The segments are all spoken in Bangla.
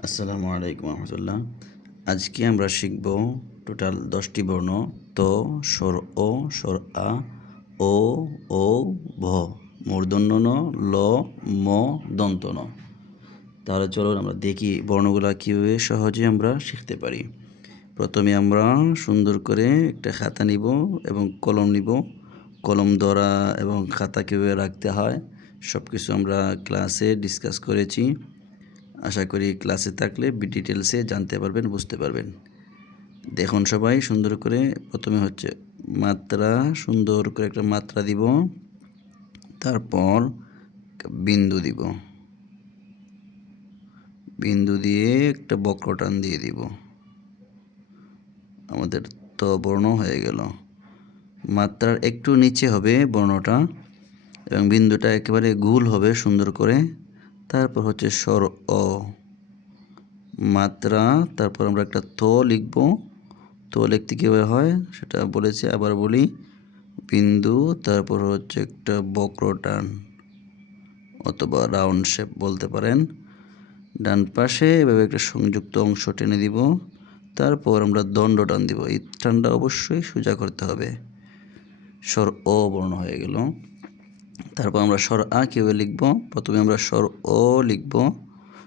আসসালামু আলাইকুম রহমতুল্লাহ। আজকে আমরা শিখব টোটাল 10টি বর্ণ ত, স্বর ও, স্বর আ, ও, ও, ভ, মূর্ধন্য ন, ল, ম, দন্ত ন। তাহলে চলুন আমরা দেখি বর্ণগুলো কীভাবে সহজে আমরা শিখতে পারি। প্রথমে আমরা সুন্দর করে একটা খাতা নিব এবং কলম নিব। কলম ধরা এবং খাতা কীভাবে রাখতে হয় সব কিছু আমরা ক্লাসে ডিসকাস করেছি। আশা করি ক্লাসে থাকলে ডিটেলসে জানতে পারবেন, বুঝতে পারবেন। দেখুন সবাই সুন্দর করে, প্রথমে হচ্ছে মাত্রা, সুন্দর করে একটা মাত্রা দিব, তারপর বিন্দু দিব, বিন্দু দিয়ে একটা বক্রটান দিয়ে দিব। আমাদের ত বর্ণ হয়ে গেল। মাত্রার একটু নিচে হবে বর্ণটা এবং বিন্দুটা একেবারে গোল হবে সুন্দর করে। তারপর হচ্ছে স্বর অ, মাত্রা, তারপর আমরা একটা ত লিখব। তো লিখতে কীভাবে হয় সেটা বলেছি, আবার বলি। বিন্দু, তারপর হচ্ছে একটা বক্রটান অথবা রাউন্ড শেপ বলতে পারেন। ডান পাশে এভাবে একটা সংযুক্ত অংশ টেনে দিব, তারপর আমরা দণ্ড টান দিব। এই টানটা অবশ্যই সোজা করতে হবে। স্বর অ বর্ণ হয়ে গেল। তারপর আমরা স্বর আ কীভাবে লিখব, প্রথমে আমরা স্বর অ লিখব।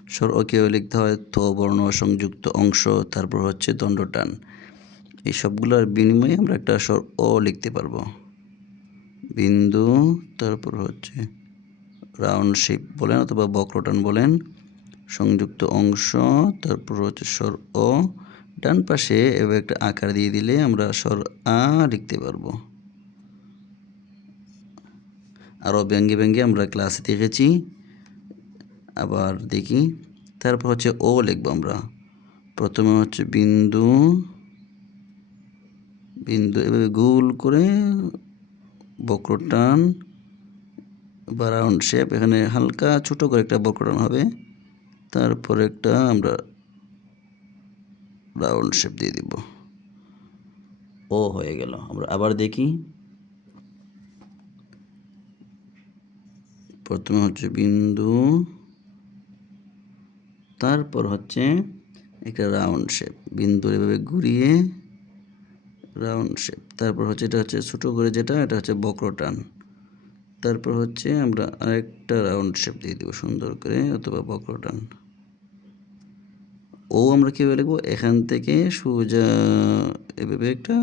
স্বর অ কীভাবে লিখতে হয়, ত বর্ণ সংযুক্ত অংশ, তারপর হচ্ছে দণ্ড টান। এই সবগুলোর বিনিময়ে আমরা একটা স্বর অ লিখতে পারবো। বিন্দু, তারপর হচ্ছে রাউন্ড শেপ বলেন অথবা বক্রটান বলেন, সংযুক্ত অংশ, তারপর হচ্ছে স্বর অ। ডান পাশে এবার একটা আকার দিয়ে দিলে আমরা স্বর আ লিখতে পারবো। আরও ব্যঙ্গে ব্যঙ্গে আমরা ক্লাসে দেখেছি, আবার দেখি। তারপর হচ্ছে ও লিখবো আমরা। প্রথমে হচ্ছে বিন্দু, বিন্দু এভাবে গোল করে বক্রটান বা রাউন্ড শেপ, এখানে হালকা ছোট করে একটা বক্রটান হবে, তারপর একটা আমরা রাউন্ড শেপ দিয়ে দিব। ও হয়ে গেল। আমরা আবার দেখি। প্রথমে হচ্ছে বিন্দু, তারপর হচ্ছে একটা রাউন্ড শেপ, বিন্দু এভাবে ঘুরিয়ে রাউন্ড শেপ, তারপর হচ্ছে এটা হচ্ছে ছোটো করে যেটা, এটা হচ্ছে বক্রটান, তারপর হচ্ছে আমরা আরেকটা রাউন্ড শেপ দিয়ে দেবো সুন্দর করে অথবা বক্রটান। ও আমরা কীভাবে লিখবো, এখান থেকে সোজা এভাবে একটা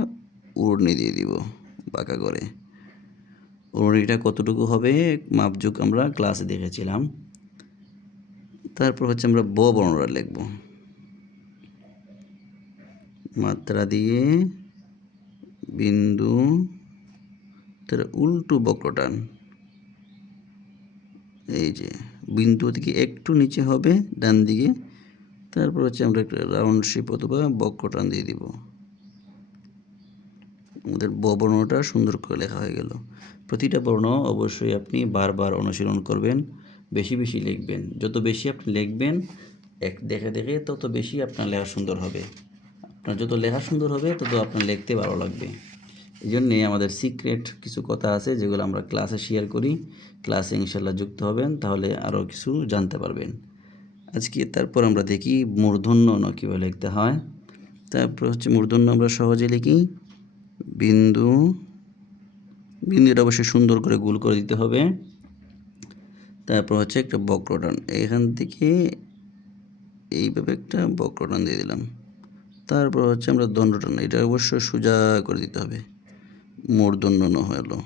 উড়নি দিয়ে দিব বাঁকা করে। উড়নিটা কতটুকু হবে মাপযোগ আমরা ক্লাসে দেখেছিলাম। তারপর হচ্ছে আমরা ব বর্ণটা লিখব। মাত্রা দিয়ে বিন্দু, তার উল্টো বক্রটান, এই যে বিন্দু থেকে একটু নিচে হবে ডান দিকে, তারপর হচ্ছে আমরা একটা রাউন্ড শেপ অথবা বক্রটান দিয়ে দিব। আমাদের ব বর্ণটা সুন্দর করে লেখা হয়ে গেল। প্রতিটা বর্ণ অবশ্যই আপনি বারবার অনুশীলন করবেন, বেশি বেশি লিখবেন। যত বেশি আপনি লিখবেন দেখে দেখে তত বেশি আপনার লেখা সুন্দর হবে। আপনার যত লেখা সুন্দর হবে তত আপনার লিখতে ভালো লাগবে। এই জন্যে আমাদের সিক্রেট কিছু কথা আছে যেগুলো আমরা ক্লাসে শেয়ার করি। ক্লাসে ইনশাল্লাহ যুক্ত হবেন, তাহলে আরও কিছু জানতে পারবেন। আজকে তারপর আমরা দেখি মূর্ধন্য ন কীভাবে লিখতে হয়। তারপর হচ্ছে মূর্ধন্য আমরা সহজে লিখি। বিন্দু, বিন্দুটা অবশ্যই সুন্দর করে গোল করে দিতে হবে। তারপর হচ্ছে একটা বক্রটান, এখান থেকে এইভাবে একটা বক্রটান দিয়ে দিলাম। তারপর হচ্ছে আমরা দণ্ডটান, এটা অবশ্যই সোজা করে দিতে হবে। মূর্ধন্য ন হলো।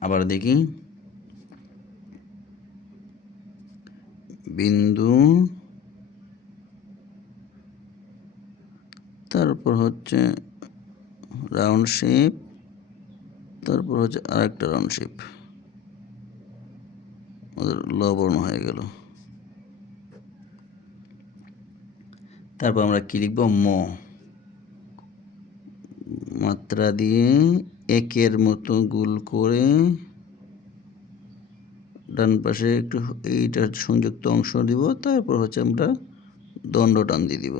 আবার দেখি। বিন্দু, তারপর হচ্ছে রাউন্ড শেপ, তারপর হচ্ছে আরেকটা রাউন্ড শেপ, আমাদের ল বর্ণ হয়ে গেল। তারপর আমরা কি লিখব, ম। মাত্রা দিয়ে একের মতো গোল করে ডান পাশে একটু এইটা সংযুক্ত অংশ দিব, তারপর হচ্ছে আমরা দণ্ড টান দিয়ে দিব।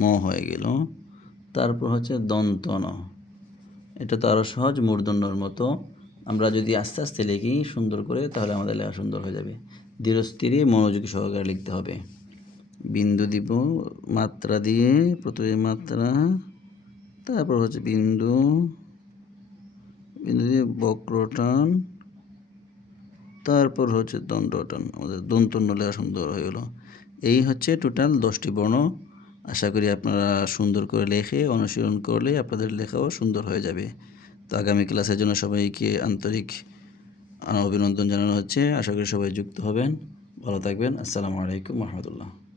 ম হয়ে গেল। তারপর হচ্ছে দন্ত ন, এটা তো আরও সহজ, মূর্ধন্যর মতো। আমরা যদি আস্তে আস্তে লিখি সুন্দর করে তাহলে আমাদের লেখা সুন্দর হয়ে যাবে। ধীরস্থিরে মনোযোগী সহকারে লিখতে হবে। বিন্দু দিব মাত্রা দিয়ে, প্রথমে মাত্রা, তারপর হচ্ছে বিন্দু, বিন্দু দিয়ে বক্রটান, তারপর হচ্ছে দণ্ডটান। আমাদের দন্তন্য লেখা সুন্দর হয়ে গেল। এই হচ্ছে টোটাল 10টি বর্ণ। আশা করি আপনারা সুন্দর করে লেখে অনুশীলন করলে আপনাদের লেখাও সুন্দর হয়ে যাবে। তো আগামী ক্লাসের জন্য সবাইকে আন্তরিক অভিনন্দন জানানো হচ্ছে। আশা করি সবাই যুক্ত হবেন। ভালো থাকবেন। আসসালামু আলাইকুম রহমতুল্লাহ।